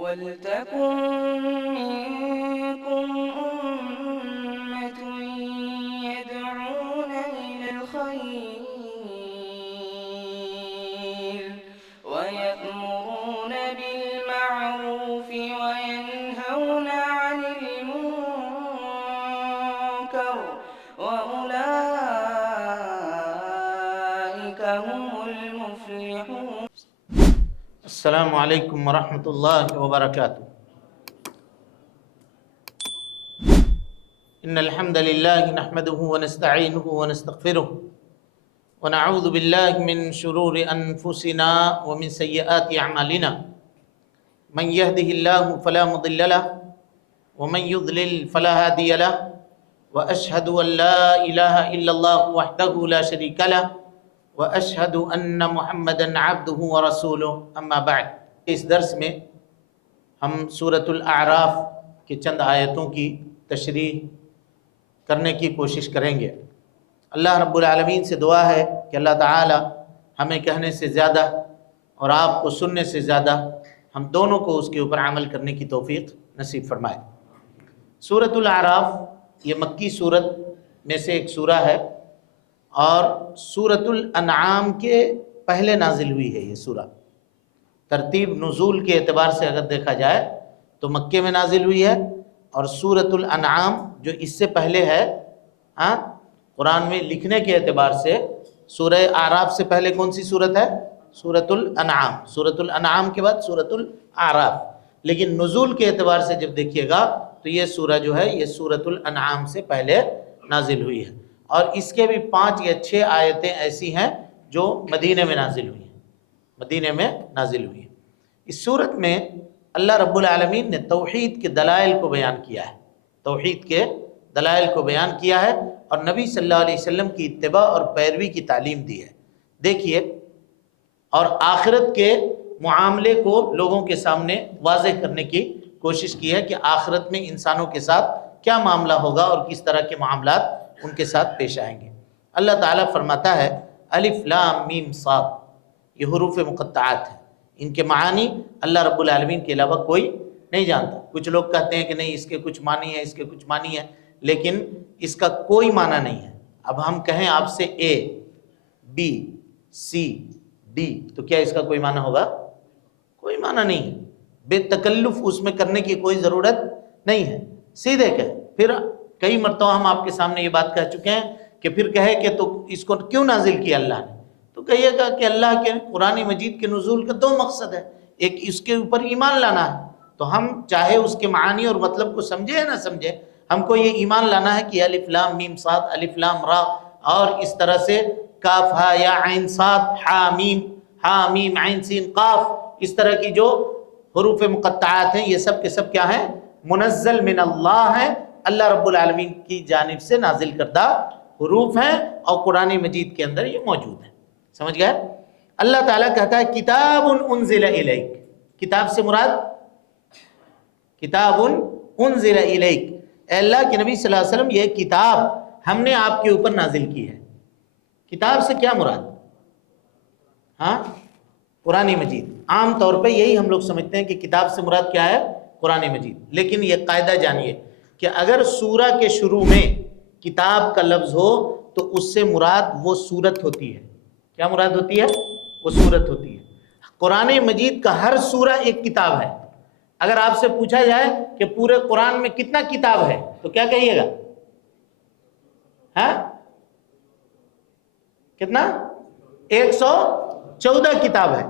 وَلْتَكُن مِّنكُمْ أُمَّةٌ يَدْعُونَ إِلَى الْخَيْرِ وَيَأْمُرُونَ بِالْمَعْرُوفِ وَيَنْهَوْنَ عَنِ الْمُنكَرِ وَأُولَٰئِكَ هُمُ الْمُفْلِحُونَ. السلام علیکم ورحمۃ اللہ وبرکاتہ. ان الحمد للہ نحمده ونستعینه ونستغفره ونعوذ باللہ من شرور انفسنا ومن سیئات اعمالنا. من يهده الله فلا مضل له ومن يضلل فلا هادي له واشهد ان لا اله الا الله وحده لا شريك له واشهد ان محمدا عبده ورسوله. اما بعد. اس درس میں ہم سورۃ الاعراف کی چند آیتوں کی تشریح کرنے کی کوشش کریں گے. اللہ رب العالمین سے دعا ہے کہ اللہ تعالی ہمیں کہنے سے زیادہ اور آپ کو سننے سے زیادہ ہم دونوں کو اس کے اوپر عمل کرنے کی توفیق نصیب فرمائے. سورۃ الاعراف یہ مکی سورت میں سے ایک سورہ ہے اور سورۃ الانعام کے پہلے نازل ہوئی ہے. یہ سورہ ترتیب نزول کے اعتبار سے اگر دیکھا جائے تو مکے میں نازل ہوئی ہے اور سورۃ الانعام جو اس سے پہلے ہے قرآن میں لکھنے کے اعتبار سے سورہ اعراف سے پہلے کون سی سورت ہے؟ سورۃ الانعام. سورۃ الانعام کے بعد سورۃ الاعراف. لیکن نزول کے اعتبار سے جب دیکھیے گا تو یہ سورہ جو ہے یہ سورۃ الانعام سے پہلے نازل ہوئی ہے اور اس کے بھی 5 یا 6 آیتیں ایسی ہیں جو مدینے میں نازل ہوئی ہیں. مدینے میں نازل ہوئی ہیں. اس صورت میں اللہ رب العالمین نے توحید کے دلائل کو بیان کیا ہے. توحید کے دلائل کو بیان کیا ہے اور نبی صلی اللہ علیہ وسلم کی اتباع اور پیروی کی تعلیم دی ہے. دیکھیے اور آخرت کے معاملے کو لوگوں کے سامنے واضح کرنے کی کوشش کی ہے کہ آخرت میں انسانوں کے ساتھ کیا معاملہ ہوگا اور کس طرح کے معاملات ان کے ساتھ پیش آئیں گے. اللہ تعالیٰ فرماتا ہے الف لام میم صاد. یہ حروف مقطعات ہیں. ان کے معانی اللہ رب العالمین کے علاوہ کوئی نہیں جانتا. کچھ لوگ کہتے ہیں کہ نہیں اس کے کچھ معنی ہیں اس کے کچھ معنی ہیں لیکن اس کا کوئی معنی نہیں ہے. اب ہم کہیں آپ سے اے بی سی ڈی تو کیا اس کا کوئی معنی ہوگا؟ کوئی معنی نہیں ہے. بے تکلف اس میں کرنے کی کوئی ضرورت نہیں ہے. سیدھے کہے. پھر کئی مرتبہ ہم آپ کے سامنے یہ بات کہہ چکے ہیں کہ پھر کہے کہ تو اس کو کیوں نازل کیا اللہ نے؟ تو کہیے گا کہ اللہ کے قرآن مجید کے نزول کا 2 مقصد ہے. ایک اس کے اوپر ایمان لانا ہے تو ہم چاہے اس کے معانی اور مطلب کو سمجھے یا نہ سمجھے ہم کو یہ ایمان لانا ہے کہ الف لام میم صاد الف لام را اور اس طرح سے کاف ہا یا عین صاد ہا میم عین سین قاف اس طرح کی جو حروف مقطعات ہیں یہ سب کے سب کیا ہیں؟ منزل من اللہ ہیں. اللہ رب العالمین کی جانب سے نازل کردہ حروف ہیں اور قرآن مجید کے اندر یہ موجود ہیں. سمجھ گئے؟ اللہ تعالیٰ کہتا ہے کتاب انزل الیک. کتاب سے مراد کتاب انزل الیک. اے اللہ کے نبی صلی اللہ علیہ وسلم یہ کتاب ہم نے آپ کے اوپر نازل کی ہے. کتاب سے کیا مراد؟ قرآن مجید. عام طور پہ یہی ہم لوگ سمجھتے ہیں کہ کتاب سے مراد کیا ہے؟ قرآن مجید. لیکن یہ قاعدہ جانیے کہ اگر سورہ کے شروع میں کتاب کا لفظ ہو تو اس سے مراد وہ سورت ہوتی ہے. کیا مراد ہوتی ہے؟ وہ سورت ہوتی ہے. قرآن مجید کا ہر سورہ ایک کتاب ہے. اگر آپ سے پوچھا جائے کہ پورے قرآن میں کتنا کتاب ہے تو کیا کہیے گا؟ کتنا؟ 114 کتاب ہے.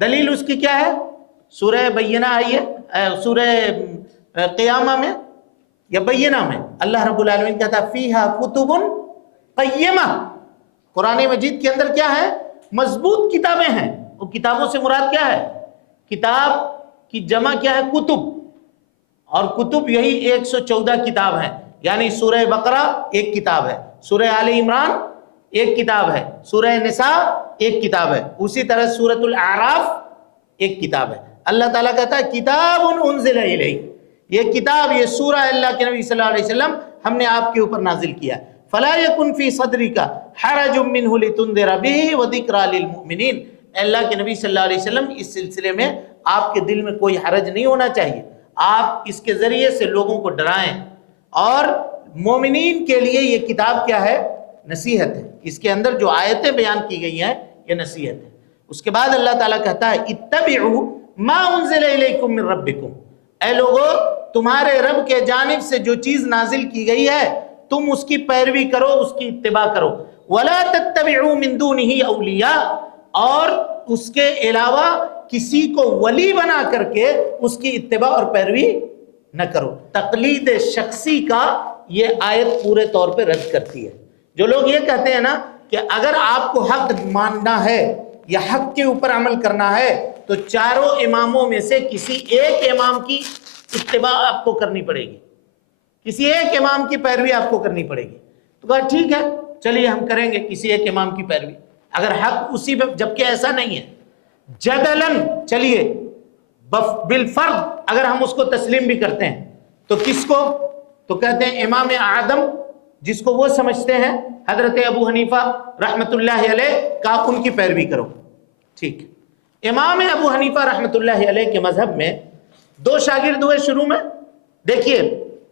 دلیل اس کی کیا ہے؟ سورہ بینہ آئی ہے سورہ قیامہ میں یا بینہ میں اللہ رب العالمین کہتا ہے فیہا کتب قیمہ. قرآن مجید کے اندر کیا ہے؟ مضبوط کتابیں ہیں. وہ کتابوں سے مراد کیا ہے؟ کتاب کی جمع کیا ہے؟ کتب. اور کتب یہی 114 کتاب ہیں. یعنی سورہ بقرہ ایک کتاب ہے, سورہ آل عمران ایک کتاب ہے, سورہ نساء ایک کتاب ہے, اسی طرح سورۃ الاعراف ایک کتاب ہے. اللہ تعالیٰ کہتا ہے کتاب انزل الیک. یہ کتاب یہ سورہ اللہ کے نبی صلی اللہ علیہ وسلم ہم نے آپ کے اوپر نازل کیا. فلا یکن فی صدرک حرج منہ لتنذر بہ وذکریٰ للمؤمنین. اللہ کے نبی صلی اللہ علیہ وسلم اس سلسلے میں آپ کے دل میں کوئی حرج نہیں ہونا چاہیے. آپ اس کے ذریعے سے لوگوں کو ڈرائیں. اور مومنین کے لیے یہ کتاب کیا ہے؟ نصیحت ہے. اس کے اندر جو آیتیں بیان کی گئی ہیں یہ نصیحت ہے. اس کے بعد اللہ تعالیٰ کہتا ہے اتبعوا ما انزل الیکم من ربکم، اے لوگو تمہارے رب کے جانب سے جو چیز نازل کی گئی ہے تم اس کی پیروی کرو، اس کی اتباع کرو. ولا تتبعوا من دونه اولیاء، اور اس کے علاوہ کسی کو ولی بنا کر کے اس کی اتباع اور پیروی نہ کرو. تقلید شخصی کا یہ آیت پورے طور پہ رد کرتی ہے. جو لوگ یہ کہتے ہیں نا کہ اگر آپ کو حق ماننا ہے یا حق کے اوپر عمل کرنا ہے تو چاروں اماموں میں سے کسی ایک امام کی اتباع آپ کو کرنی پڑے گی، کسی ایک امام کی پیروی آپ کو کرنی پڑے گی. تو کہا ٹھیک ہے چلیے ہم کریں گے کسی ایک امام کی پیروی اگر حق اسی پہ، جبکہ ایسا نہیں ہے. جدلاً چلیے بالفرض اگر ہم اس کو تسلیم بھی کرتے ہیں تو کس کو؟ تو کہتے ہیں امام اعظم جس کو وہ سمجھتے ہیں حضرت ابو حنیفہ رحمۃ اللہ علیہ کا، ان کی پیروی کرو. ٹھیک. امام ابو حنیفہ رحمۃ اللہ علیہ کے مذہب میں دو شاگرد ہوئے شروع میں. دیکھیے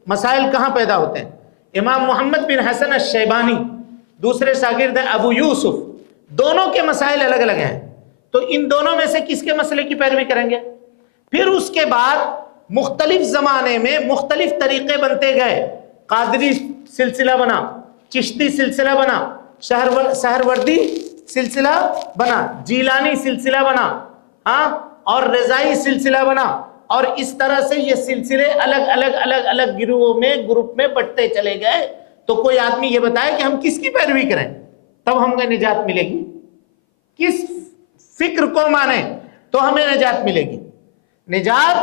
مسائل کہاں پیدا ہوتے ہیں. امام محمد بن حسن الشیبانی، دوسرے شاگرد ہیں ابو یوسف، دونوں کے مسائل الگ الگ ہیں. تو ان دونوں میں سے کس کے مسئلے کی پیروی کریں گے؟ پھر اس کے بعد مختلف زمانے میں مختلف طریقے بنتے گئے. قادری سلسلہ بنا، چشتی سلسلہ بنا، سہروردی سلسلہ بنا، جیلانی سلسلہ بنا، اور رضائی سلسلہ بنا. اور اس طرح سے یہ سلسلے الگ الگ الگ الگ گروہوں میں گروپ میں بٹتے چلے گئے. تو کوئی آدمی یہ بتائے کہ ہم کس کی پیروی کریں تب ہمیں نجات ملے گی، کس فکر کو مانیں تو ہمیں نجات ملے گی. نجات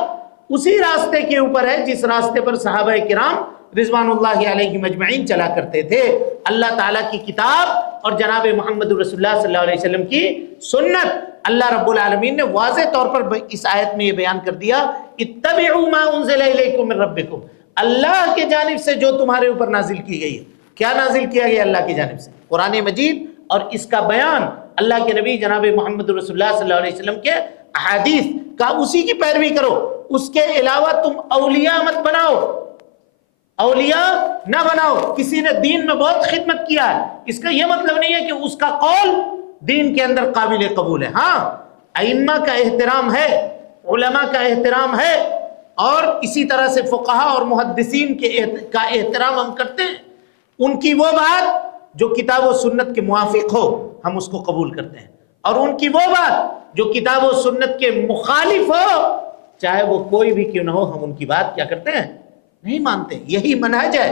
اسی راستے کے اوپر ہے جس راستے پر صحابہ کرام رضوان اللہ علیہ مجمعین چلا کرتے تھے. اللہ تعالیٰ کی کتاب اور جناب محمد رسول اللہ صلی اللہ علیہ وسلم کی سنت. اللہ رب العالمین نے واضح طور پر اس آیت میں یہ بیان کر دیا اتبعوا ما انزل الیکم من ربکم، اللہ کے جانب سے جو تمہارے اوپر نازل کی گئی ہے. کیا نازل کیا گیا اللہ کی جانب سے؟ قرآن مجید، اور اس کا بیان اللہ کے نبی جناب محمد رسول اللہ صلی اللہ علیہ وسلم کے احادیث کا، اسی کی پیروی کرو. اس کے علاوہ تم اولیاء مت بناؤ، اولیاء نہ بناؤ. کسی نے دین میں بہت خدمت کیا ہے، اس کا یہ مطلب نہیں ہے کہ اس کا قول دین کے اندر قابل قبول ہے. ہاں ائمہ کا احترام ہے، علماء کا احترام ہے، اور اسی طرح سے فقہاء اور محدثین کا احترام ہم کرتے ہیں. ان کی وہ بات جو کتاب و سنت کے موافق ہو ہم اس کو قبول کرتے ہیں، اور ان کی وہ بات جو کتاب و سنت کے مخالف ہو چاہے وہ کوئی بھی کیوں نہ ہو ہم ان کی بات کیا کرتے ہیں؟ نہیں مانتے. یہی منہج ہے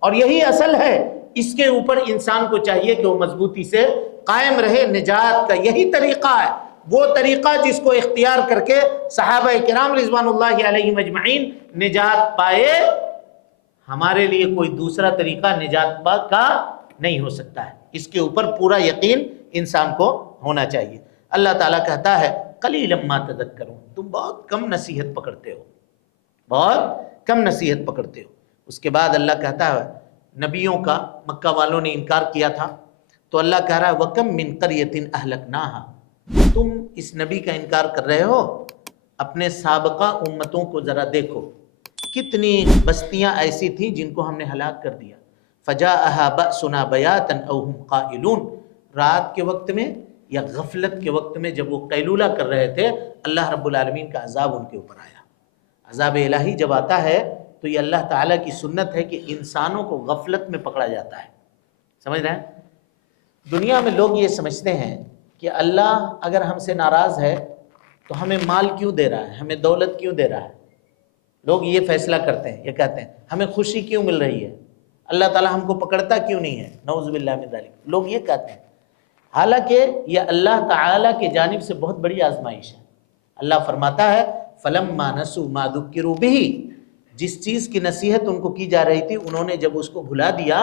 اور یہی اصل ہے. اس کے اوپر انسان کو چاہیے کہ وہ مضبوطی سے قائم رہے. نجات کا یہی طریقہ ہے، وہ طریقہ جس کو اختیار کر کے صحابہ کرام رضوان اللہ علیہ مجمعین نجات پائے. ہمارے لیے کوئی دوسرا طریقہ نجات پا کا نہیں ہو سکتا ہے. اس کے اوپر پورا یقین انسان کو ہونا چاہیے. اللہ تعالیٰ کہتا ہے قلیلا ما تذکرون، تم بہت کم نصیحت پکڑتے ہو، بہت کم نصیحت پکڑتے ہو. اس کے بعد اللہ کہتا ہے نبیوں کا مکہ والوں نے انکار کیا تھا تو اللہ کہہ رہا ہے وَكَمْ مِنْ قَرْيَةٍ أَهْلَكْنَاهَا، تم اس نبی کا انکار کر رہے ہو، اپنے سابقہ امتوں کو ذرا دیکھو، کتنی بستیاں ایسی تھیں جن کو ہم نے ہلاک کر دیا. فَجَاءَهَا بَأْسُنَا بَيَاتًا أَوْ هُمْ قَائِلُونَ، رات کے وقت میں یا غفلت کے وقت میں جب وہ قیلولہ کر رہے تھے اللہ رب العالمین کا عذاب ان کے اوپر آیا. عذاب الہی جب آتا ہے تو یہ اللہ تعالیٰ کی سنت ہے کہ انسانوں کو غفلت میں پکڑا جاتا ہے. سمجھ رہے ہیں؟ دنیا میں لوگ یہ سمجھتے ہیں کہ اللہ اگر ہم سے ناراض ہے تو ہمیں مال کیوں دے رہا ہے، ہمیں دولت کیوں دے رہا ہے. لوگ یہ فیصلہ کرتے ہیں، یہ کہتے ہیں ہمیں خوشی کیوں مل رہی ہے، اللہ تعالیٰ ہم کو پکڑتا کیوں نہیں ہے. نعوذ باللہ من ذالک، لوگ یہ کہتے ہیں. حالانکہ یہ اللہ تعالیٰ کے جانب سے بہت بڑی آزمائش ہے. اللہ فرماتا ہے فَلَمَّا نَسُوا مَا ذُكِّرُوا بِهِ، جس چیز کی نصیحت ان کو کی جا رہی تھی انہوں نے جب اس کو بھلا دیا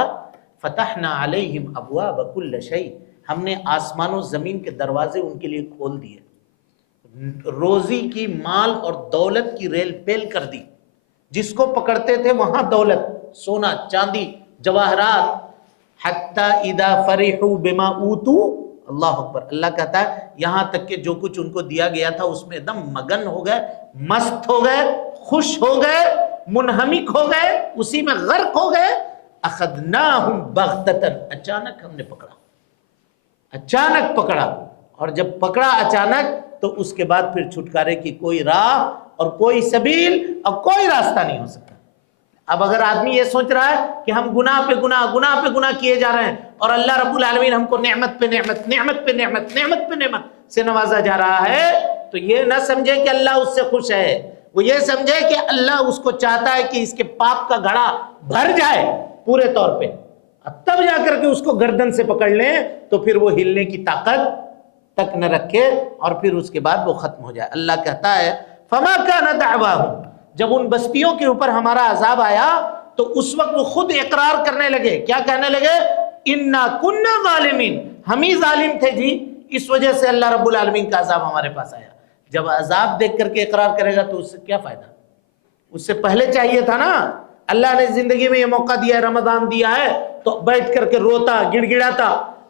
فَتَحْنَا عَلَيْهِمْ أَبْوَابَ كُلَّ شَيْءٍ، ہم نے آسمان و زمین کے دروازے ان کے لیے کھول دیے، روزی کی، مال اور دولت کی ریل پیل کر دی. جس کو پکڑتے تھے وہاں دولت، سونا چاندی جواہرات. حتی اذا فرحوا بما اوتوا، اللہ اکبر. اللہ کہتا ہے یہاں تک کہ جو کچھ ان کو دیا گیا تھا اس میں ایک دم مگن ہو گئے, مست ہو گئے, خوش ہو گئے, منہمک ہو گئے, اسی میں غرق ہو گئے. اخذناہم بغتتن, اچانک ہم نے پکڑا, اچانک پکڑا. اور جب پکڑا اچانک تو اس کے بعد پھر چھٹکارے کی کوئی راہ اور کوئی سبیل اور کوئی راستہ نہیں ہو سکتا. اب اگر آدمی یہ سوچ رہا ہے کہ ہم گناہ پہ گناہ کیے جا رہے ہیں اور اللہ رب العالمین ہم کو نعمت پہ نعمت سے نوازا جا رہا ہے, تو یہ نہ سمجھے کہ اللہ اس سے خوش ہے. وہ یہ سمجھے کہ اللہ اس کو چاہتا ہے کہ اس کے پاپ کا گھڑا بھر جائے پورے طور پہ, تب جا کر کے اس کو گردن سے پکڑ لیں تو پھر وہ ہلنے کی طاقت تک نہ رکھے اور پھر اس کے بعد وہ ختم ہو جائے. اللہ کہتا ہے فما کان دعواہم, جب ان بستیوں کے اوپر ہمارا عذاب آیا تو اس وقت وہ خود اقرار کرنے لگے. کیا کہنے لگے؟ انا کننا ظالمین, ہم ہی ظالم تھے جی, اس وجہ سے اللہ رب العالمین کا عذاب ہمارے پاس آیا. جب عذاب دیکھ کر کے اقرار کرے گا تو اس سے کیا فائدہ؟ اس سے پہلے چاہیے تھا نا, اللہ نے زندگی میں یہ موقع دیا ہے, رمضان دیا ہے, تو بیٹھ کر کے روتا, گڑ گڑاتا,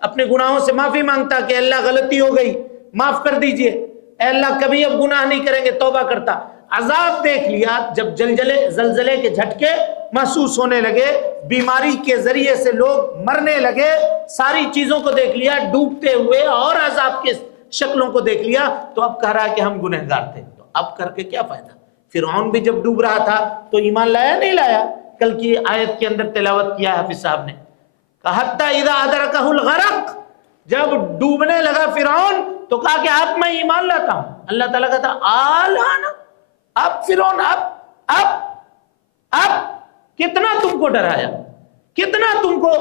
اپنے گناہوں سے معافی مانگتا کہ اللہ غلطی ہو گئی, معاف کر دیجئے, اے اللہ کبھی اب گناہ نہیں کریں گے, توبہ کرتا. عذاب دیکھ لیا, جب زلزلے کے جھٹکے محسوس ہونے لگے, بیماری کے ذریعے سے لوگ مرنے لگے, ساری چیزوں کو دیکھ لیا ڈوبتے ہوئے اور عذاب کے شکلوں کو دیکھ لیا, تو اب کہہ رہا ہے کہ ہم گنہگار تھے. تو اب کر کے کیا فائدہ؟ فرعون بھی جب ڈوب رہا تھا تو ایمان لایا نہیں لایا؟ کل کی آیت کے اندر تلاوت کیا حافظ صاحب نے, حتی اذا ادرکہ الغرق, جب ڈوبنے لگا فرعون تو کہا کہ اب میں ایمان لاتا ہوں. اللہ تعالیٰ کہتا آلان, اب فرعون اب کتنا تم کو ڈرایا, کتنا تم کو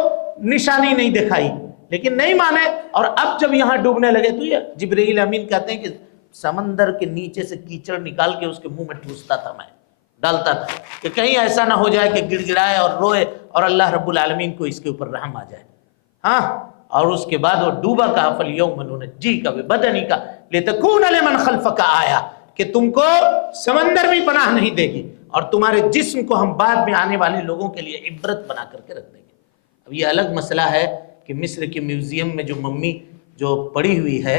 نشانی نہیں دکھائی, لیکن نہیں مانے. اور اب جب یہاں ڈوبنے لگے تو یہ جبرائیل امین کہتے ہیں کہ سمندر کے نیچے سے کیچڑ نکال کے اس کے منہ میں ٹھوستا تھا, میں ڈالتا تھا کہ کہیں ایسا نہ ہو جائے کہ گڑ گڑائے اور روئے اور اللہ رب العالمین کو اس کے اوپر رحم آ جائے. ہاں, اور اس کے بعد وہ ڈوبا کہا فَالْيَوْمَ نُنَجِّيكَ بِبَدَنِكَ لِتَكُونَ لِمَنْ خَلْفَكَ آیَةً, کہ تم کو سمندر بھی پناہ نہیں دے گی اور تمہارے جسم کو ہم بعد میں آنے والے لوگوں کے لیے عبرت بنا کر کے رکھ دیں گے. اب یہ الگ مسئلہ ہے کہ مصر کے میوزیم میں جو ممی جو پڑی ہوئی ہے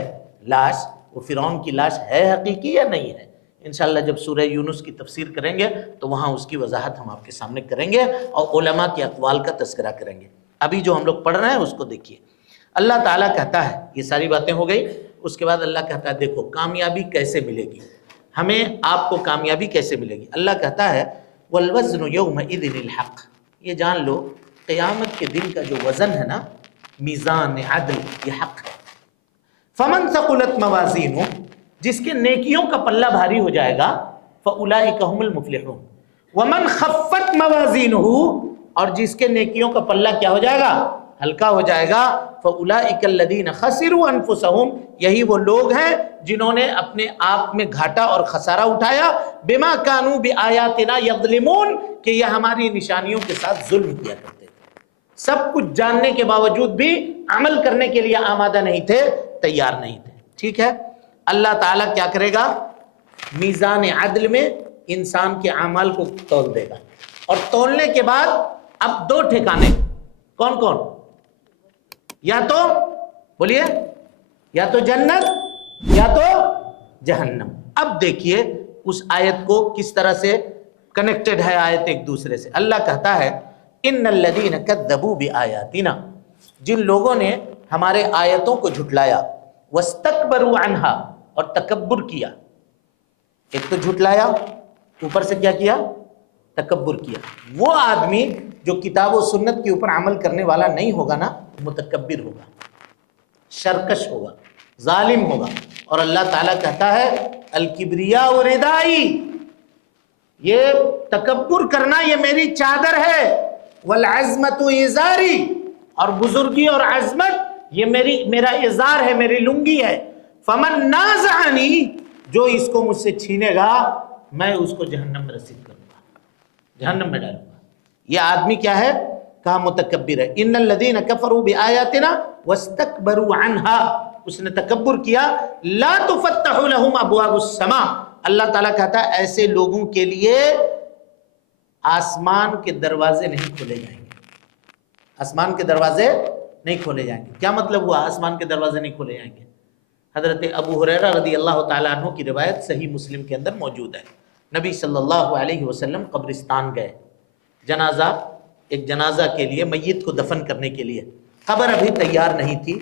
لاش, وہ فرعون کی لاش ہے حقیقی یا نہیں ہے. انشاءاللہ جب سورہ یونس کی تفسیر کریں گے تو وہاں اس کی وضاحت ہم آپ کے سامنے کریں گے اور علماء کے اقوال کا تذکرہ کریں گے. ابھی جو ہم لوگ پڑھ رہے ہیں اس کو دیکھیے. اللہ تعالیٰ کہتا ہے, یہ ساری باتیں ہو گئی, اس کے بعد اللہ کہتا ہے دیکھو کامیابی کیسے ملے گی, ہمیں آپ کو کامیابی کیسے ملے گی. اللہ کہتا ہے والوزن یومئذ الحق, یہ جان لو قیامت کے دن کا جو وزن ہے نا, میزان عدل, یہ حق ہے. فمن ثقلت موازینہ, جس کے نیکیوں کا پلہ بھاری ہو جائے گا, فاولئک هم المفلحون. ومن خفت موازینہ, اور جس کے نیکیوں کا پلہ کیا ہو جائے گا, ہلکا ہو جائے گا, فاولئک الذین خسروا انفسهم, یہی وہ لوگ ہیں جنہوں نے اپنے آپ میں گھاٹا اور خسارہ اٹھایا, بما کانوا بآیاتنا یظلمون, کہ یہ ہماری نشانیوں کے ساتھ ظلم کیا کرتے تھے. سب کچھ جاننے کے باوجود بھی عمل کرنے کے لیے آمادہ نہیں تھے, تیار نہیں تھے. ٹھیک ہے, اللہ تعالیٰ کیا کرے گا, میزان عدل میں انسان کے اعمال کو تول دے گا, اور تولنے کے بعد اب دو ٹھکانے, کون کون, یا تو بولیے, یا تو جنت یا تو جہنم. اب دیکھیے اس آیت کو کس طرح سے کنیکٹڈ ہے آیت ایک دوسرے سے. اللہ کہتا ہے ان الذین کذبوا بآیاتنا, جن لوگوں نے ہمارے آیتوں کو جھٹلایا, واستکبروا عنہا, اور تکبر کیا. ایک تو جھٹلایا, اوپر سے کیا کیا, تکبر کیا. وہ آدمی جو کتاب و سنت کے اوپر عمل کرنے والا نہیں ہوگا نا, متکبر ہوگا, شرکش ہوگا, ظالم ہوگا. اور اللہ تعالیٰ کہتا ہے الکبریاء ردائی, یہ تکبر کرنا یہ میری چادر ہے, والعظمت ازاری, اور بزرگی اور عظمت یہ میرا ازار ہے, میری لنگی ہے. فمن نازعنی, جو اس کو مجھ سے چھینے گا میں اس کو جہنم میں رسید کروں گا, جہنم میں ڈالوں گا. یہ آدمی کیا ہے, کہا متکبر ہے. ان الذین کفروا بآیاتنا واستکبروا عنہا, اس نے تکبر کیا. لا تفتح لهم ابواب السماء, اللہ تعالیٰ کہتا ہے ایسے لوگوں کے لیے آسمان کے دروازے نہیں کھولے جائیں گے, آسمان کے دروازے نہیں کھولے جائیں گے۔ کیا مطلب ہوا آسمان کے دروازے نہیں کھولے جائیں گے؟ حضرت ابو ہریرہ رضی اللہ تعالیٰ عنہ کی روایت صحیح مسلم کے اندر موجود ہے، نبی صلی اللہ علیہ وسلم قبرستان گئے، ایک جنازہ کے لیے، میت کو دفن کرنے کے لیے۔ قبر ابھی تیار نہیں تھی،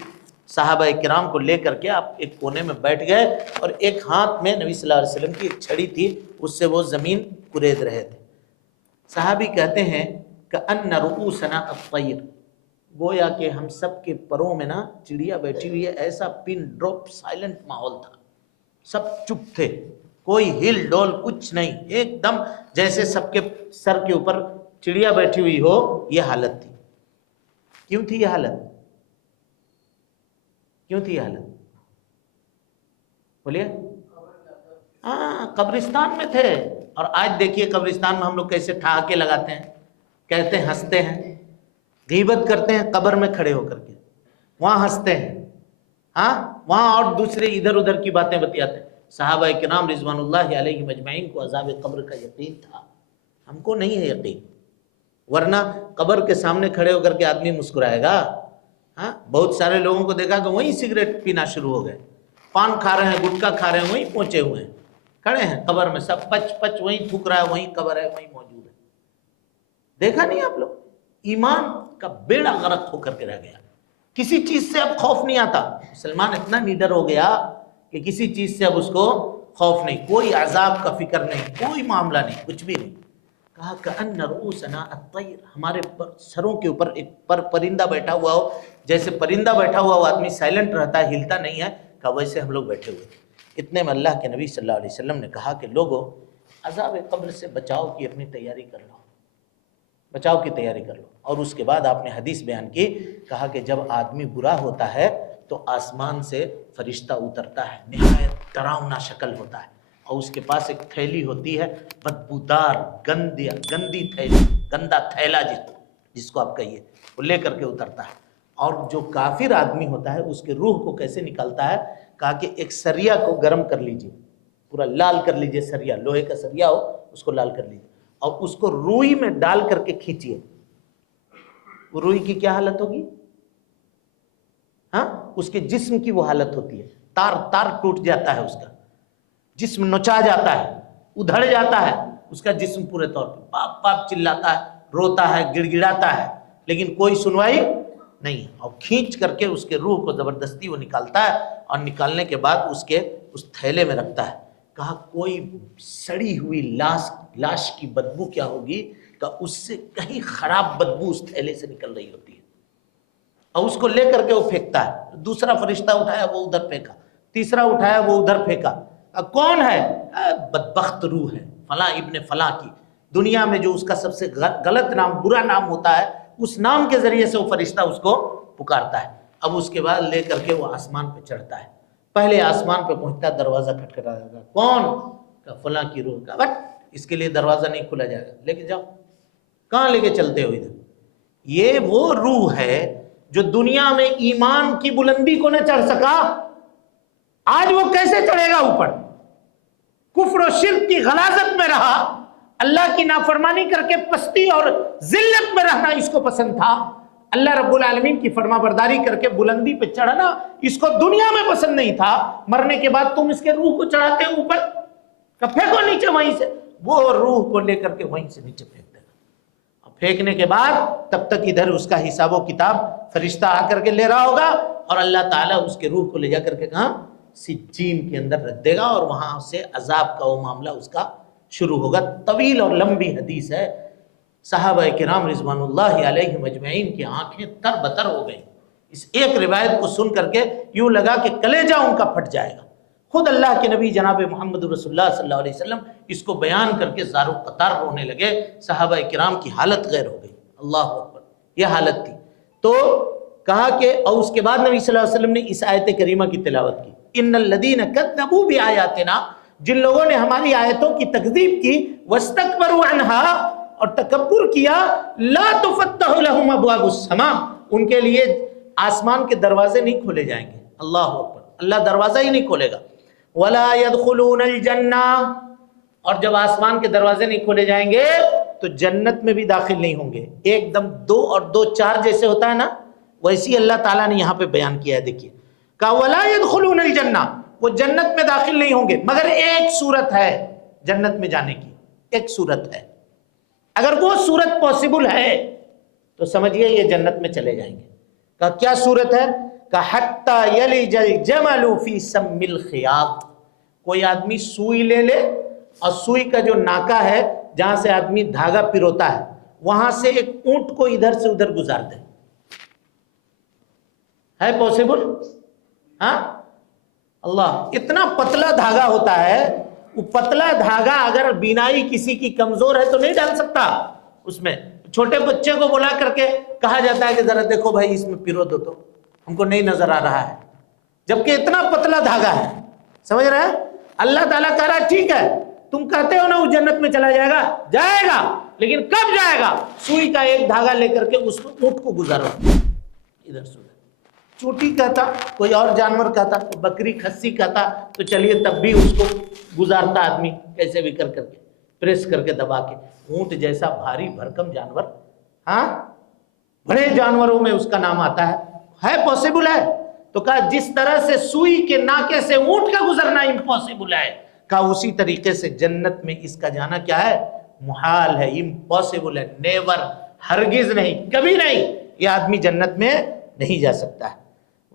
صحابہ کرام کو لے کر کے آپ ایک کونے میں بیٹھ گئے اور ایک ہاتھ میں نبی صلی اللہ علیہ وسلم کی ایک چھڑی تھی، اس سے وہ زمین کورید رہے تھے۔ صحابی کہتے ہیں کأن رؤوسنا الطیر، گویا کہ ہم سب کے پروں میں نا چڑیا بیٹھی ہوئی ہے، ایسا پن ڈراپ سائلنٹ ماحول تھا، سب چپ تھے، کوئی ہل ڈول کچھ نہیں، ایک دم جیسے سب کے سر کے اوپر چڑیا بیٹھی ہوئی ہو، یہ حالت تھی۔ کیوں تھی یہ حالت؟ کیوں تھی یہ حالت؟ بولیے۔ ہاں، قبرستان میں تھے۔ اور آج دیکھیے قبرستان میں ہم لوگ کیسے ٹھہاکے لگاتے ہیں، کہتے ہیں، ہنستے ہیں، غیبت کرتے ہیں قبر میں کھڑے ہو کر کے، وہاں ہنستے ہیں، ہاں وہاں اور دوسرے ادھر ادھر کی باتیں بتیاتے ہیں۔ صحابہ کرام رضوان اللہ علیہم اجمعین کو عذاب قبر کا یقین تھا، ہم کو نہیں ہے یقین، ورنہ قبر کے سامنے کھڑے ہو کر کے آدمی مسکرائے گا؟ ہاں، بہت سارے لوگوں کو دیکھا کہ وہیں سگریٹ پینا شروع ہو گئے، پان کھا رہے ہیں، گٹکا کھا رہے ہیں، وہیں پہنچے ہوئے ہیں، کھڑے ہیں قبر میں، سب پچ پچ وہیں تھوک رہا ہے، وہیں قبر ہے، وہیں موجود ہے۔ دیکھا نہیں آپ لوگ؟ ایمان کا بیڑا غرق ہو کر کے رہ گیا، کسی چیز سے اب خوف نہیں آتا، مسلمان اتنا نیڈر ہو گیا کہ کسی چیز سے اب اس کو خوف نہیں، کوئی عذاب کا فکر نہیں، کوئی معاملہ نہیں، کچھ بھی نہیں۔ کہا کأن رؤوسنا الطیر، ہمارے سروں کے اوپر ایک پرندہ بیٹھا ہوا ہو، جیسے پرندہ بیٹھا ہوا ہو آدمی سائلنٹ رہتا ہے، ہلتا نہیں ہے، کہا ویسے ہم لوگ بیٹھے ہوئے۔ اتنے میں اللہ کے نبی صلی اللہ علیہ وسلم نے کہا کہ لوگوں، عذاب قبر سے بچاؤ کی اپنی تیاری کر لو، بچاؤ کی تیاری کر لو۔ اور اس کے بعد آپ نے حدیث بیان کی، کہا کہ جب آدمی برا ہوتا ہے تو آسمان سے فرشتہ اترتا ہے، نہایت ڈراؤنا شکل ہوتا ہے، اور اس کے پاس ایک تھیلی ہوتی ہے، بدبودار گندی تھیلی، گندا تھیلا جس کو آپ کہیے، وہ لے کر کے اترتا ہے۔ اور جو کافر آدمی ہوتا ہے اس کے روح کو کیسے نکالتا ہے؟ کہا کہ ایک سریا کو گرم کر لیجئے، پورا لال کر لیجئے، سریا، لوہے کا سریا ہو اس کو لال کر لیجئے، اور اس کو روئی میں ڈال کر کے کھینچیے، وہ روئی کی کیا حالت ہوگی؟ ہاں، اس کے جسم کی وہ حالت ہوتی ہے، تار تار ٹوٹ جاتا ہے، اس کا جسم نوچا جاتا ہے، ادھڑ جاتا ہے، اس کا جسم پورے طور پہ باپ باپ چلاتا ہے، روتا ہے، گڑ گڑاتا ہے، لیکن کوئی سنوائی نہیں، اور کھینچ کر کے اس کے روح کو زبردستی وہ نکالتا ہے، اور نکالنے کے بعد اس تھیلے میں رکھتا ہے۔ کہا کوئی سڑی ہوئی لاش کی بدبو کیا ہوگی؟ کہ اس سے کہیں خراب بدبو اس تھیلے سے نکل رہی ہوتی ہے، اور اس کو لے کر کے وہ پھینکتا ہے، دوسرا فرشتہ اٹھایا وہ ادھر پھینکا، تیسرا اٹھایا وہ ادھر پھینکا، کون ہے؟ بدبخت روح ہے فلاں ابن فلاں کی، دنیا میں جو اس کا سب سے غلط نام، برا نام ہوتا ہے، اس نام کے ذریعے سے وہ فرشتہ اس کو پکارتا ہے۔ اب اس کے بعد لے کر کے وہ آسمان پہ چڑھتا ہے، پہلے آسمان پہ پہنچتا ہے، دروازہ کھٹکھٹاتا ہے، کون؟ کہ فلاں کی روح کا، بٹ اس کے لیے دروازہ نہیں کھلا جائے گا، لے کے جاؤ۔ کہاں لے کے چلتے ہو؟ ادھر۔ یہ وہ روح ہے جو دنیا میں ایمان کی بلندی کو نہ چڑھ سکا، آج وہ کیسے چڑھے گا اوپر؟ کفر و شرک کی غلاظت میں رہا، اللہ کی نافرمانی کر کے پستی اور ذلت میں رہنا اس کو پسند تھا، اللہ رب العالمین کی فرما برداری کر کے بلندی پہ چڑھنا اس کو دنیا میں پسند نہیں تھا۔ مرنے کے بعد تم اس کے روح کو چڑھاتے ہو اوپر، کہ پھینکو نیچے، وہیں سے وہ روح کو لے کر کے وہیں سے نیچے پھینک دے گا، اور پھینکنے کے بعد تب تک ادھر اس کا حساب و کتاب فرشتہ آ کر کے لے رہا ہوگا، اور اللہ تعالیٰ اس کے روح کو لے جا کر کے کہاں؟ سجین کے اندر رکھ دے گا، اور وہاں سے عذاب کا وہ معاملہ اس کا شروع ہوگا۔ طویل اور لمبی حدیث ہے، صحابہ کرام رضوان اللہ علیہم اجمعین کی آنکھیں تر بتر ہو گئیں، اس ایک روایت کو سن کر کے یوں لگا کہ کلیجہ ان کا پھٹ جائے گا۔ خود اللہ کے نبی جناب محمد رسول اللہ صلی اللہ علیہ وسلم اس کو بیان کر کے زار و قطار رونے لگے، صحابہ کرام کی حالت غیر ہو گئی۔ اللہ اکبر، یہ حالت تھی۔ تو کہا کہ، اور اس کے بعد نبی صلی اللہ علیہ وسلم نے اس آیت کریمہ کی تلاوت کی، ان الذین کذبوا بآیاتنا، جن لوگوں نے ہماری آیتوں کی تکذیب کی، واستکبروا عنہا، اور تکبر کیا، لا تفتح لهم ابواب السماء، ان کے لیے آسمان کے دروازے نہیں کھولے جائیں گے۔ اللہ اکبر، اللہ دروازہ ہی نہیں کھولے گا۔ ولا يدخلون الجنہ، اور جب آسمان کے دروازے نہیں کھولے جائیں گے تو جنت میں بھی داخل نہیں ہوں گے۔ ایک دم 2 اور 2 4 جیسے ہوتا ہے نا، ویسی اللہ تعالیٰ نے یہاں پہ بیان کیا ہے. دیکھیے کہا وَلَا يَدْخُلُونَ الْجَنَّةَ، وہ جنت میں داخل نہیں ہوں گے مگر ایک صورت ہے جنت میں جانے کی، ایک صورت ہے. اگر وہ صورت پاسبل ہے تو سمجھیے یہ جنت میں چلے جائیں گے. کہا کیا صورت ہے؟ کہا حَتَّى يَلِجَ الْجَمَلُ فِي سَمِّ الْخِيَاطِ، کوئی آدمی سوئی لے لے اور سوئی کا جو ناکا ہے جہاں سے آدمی دھاگا پروتا ہے وہاں سے ایک اونٹ کو ادھر سے ادھر گزار دے. ہے پاسبل؟ ہاں اللہ، اتنا پتلا دھاگا ہوتا ہے، وہ پتلا دھاگا اگر بینائی کسی کی کمزور ہے تو نہیں ڈال سکتا اس میں. چھوٹے بچے کو بلا کر کے کہا جاتا ہے کہ ذرا دیکھو بھائی اس میں پیرو دو تو ہم کو نہیں نظر آ رہا ہے، جبکہ اتنا پتلا دھاگا ہے. سمجھ رہے ہیں؟ اللہ تعالیٰ کہہ رہا ہے ٹھیک ہے تم کہتے ہو نا وہ جنت میں چلا جائے گا، جائے گا، لیکن کب جائے گا؟ سوئی کا ایک دھاگا لے کر کے اس میں اونٹ کو گزارو ادھر سے ادھر. چوٹی کہتا، کوئی اور جانور کہتا، بکری کھسی کہتا تو چلیے تب بھی اس کو گزارتا آدمی کیسے بھی کر کے پریس کر کے دبا کے. اونٹ جیسا بھاری بھرکم جانور، ہاں بڑے جانوروں میں اس کا نام آتا ہے پاسبل ہے؟ تو کہا جس طرح سے سوئی کے ناکے سے اونٹ کا گزرنا امپاسبل ہے، کہا اسی طریقے سے جنت میں اس کا جانا کیا ہے؟ محال ہے، امپاسبل ہے، نیور، ہرگز نہیں، کبھی نہیں، یہ آدمی جنت میں نہیں جا سکتا ہے.